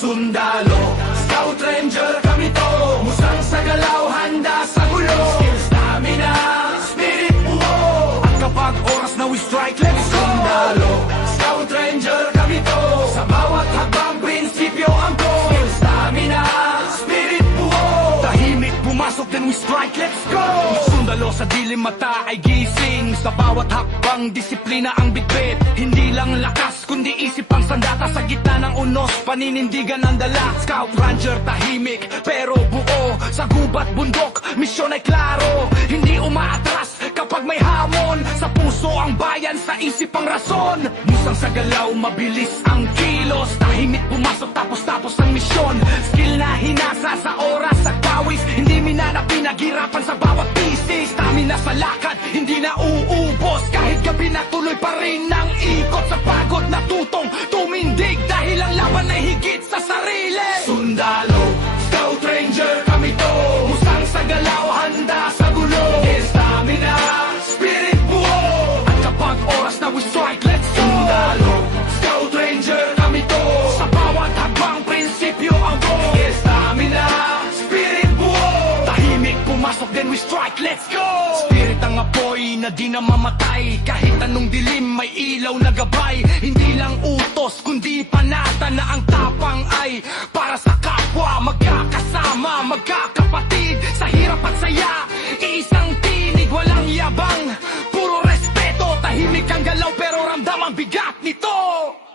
Sundalo, Scout Ranger kami to. Musang sa galaw, handa sa gulo. Skill, stamina, spirit buo. At kapag oras na we strike, let's go. Sundalo, Scout Ranger kami to. Sa bawat hakbang, prinsipyo ang ko. Skill, stamina, spirit buo. Tahimik pumasok, then we strike, let's go. Sundalo sa dilim mata ay gising. Sa bawat hakbang, disiplina ang bitbit. Hindi lang lakas, kundi isip ang sandata. Sa gitna ng unos, paninindigan ang dala. Scout Ranger tahimik, pero buo. Sa gubat bundok, misyon ay klaro. Hindi umaatras kapag may hamon. Sa puso ang bayan, sa isip ang rason. Musang sa galaw, mabilis ang kilos. Tahimik pumasok, tapos ang misyon. Skill na hinasa sa oras, sa kawis. Hindi minana, pinaghirapan sa bawat pieces. Stamina sa lakad, hindi na uubos. Kahit gabi na tuloy pa rin ang ikot. Sa pagod na tutong tumindig, dahil ang laban ay higit sa sarili. Sundalo, Scout Ranger kami to. Musang sa galaw, handa sa gulo. Stamina, spirit buo. At kapag oras na we strike, let's go. Sundalo, Scout Ranger kami to. Sa bawat hakbang, prinsipyo ang go. Stamina, spirit buo. Tahimik pumasok, then we strike, let's go. Spirit ang apoy na di na mamatay. Kahit anong dilim, may ilaw na gabay. Hindi lang utos, kundi panata na ang tapang ay para sa kapwa. Magkakasama, magkakapatid. Sa hirap at saya, iisang tinig, walang yabang, puro respeto. Tahimik ang galaw pero ramdam ang bigat nito.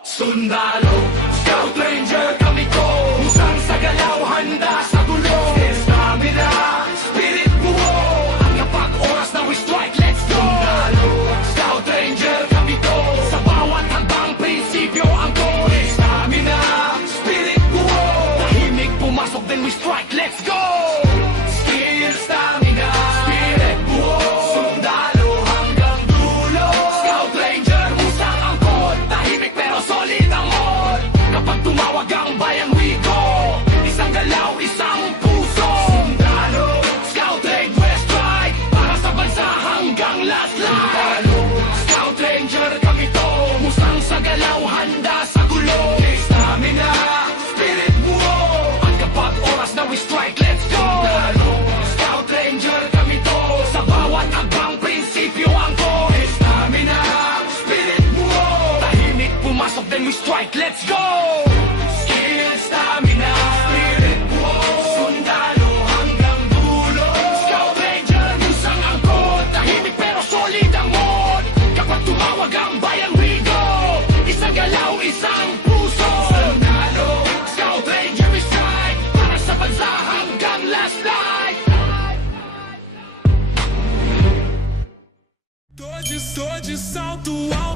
Sundalo, Scout Ranger kami ko. Musang sa galaw, handa sa gulo. Stamina, spirit buo. At kapag oras na we strike, let's go. Sundalo, Scout Ranger kami to. Sa bawat hakbang, prinsipyo ang ko. Stamina, spirit buo. Tahimik pumasok, then we strike, let's go. Skill, stamina, spirit buo. Sundalo hanggang dulo. Scout Ranger, musang angkot. Tahimik pero solid ang mod. Kapag tumawag ang bayan, we go. Isang galaw, isang puso. Sundalo, Scout Ranger, we strike. Para sa bansa hanggang last line. Sundalo, Scout Ranger kami to. Musang sa galaw, handa sa gulo. Stamina, spirit buo. At kapag oras na we strike, let's go. Sundalo, Scout Ranger kami to. Sa bawat hakbang, prinsipyo ang ko. Stamina, spirit buo. Tahimik pumasok, then we strike, let's go. Skill, stamina, spirit buo. Sundalo hanggang dulo. Scout Ranger, musang angkot. Tahimik pero solid ang mod. Kapag tumawag ang bayan, we go. Isang galaw, isang puso. Sundalo, Scout Ranger, we strike. Para sa bansa hanggang last night. Tô de salto alto.